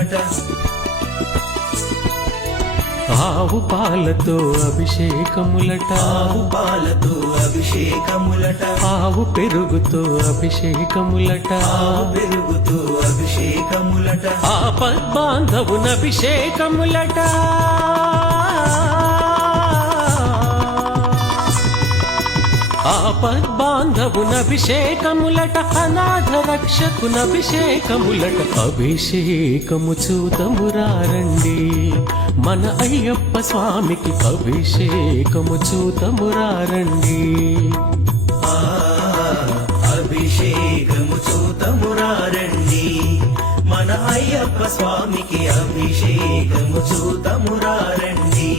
అభిషేకములట ఆవు పాలతో అభిషేకములట ఆవు పాలతో అభిషేకములట ఆవు పెరుగుతో అభిషేకములట ఆవు పెరుగుతో అభిషేకములట ఆపద్బాంధవున అభిషేకములట ఆపద్బాంధవున అభిషేకములట అనాథ రక్షకున అభిషేకములట అభిషేకము చూతమురారండి మన అయ్యప్ప స్వామికి అభిషేకము చూతమురారండి అభిషేకము చూతమురారండి మన అయ్యప్ప స్వామికి అభిషేకము చూతమురారండి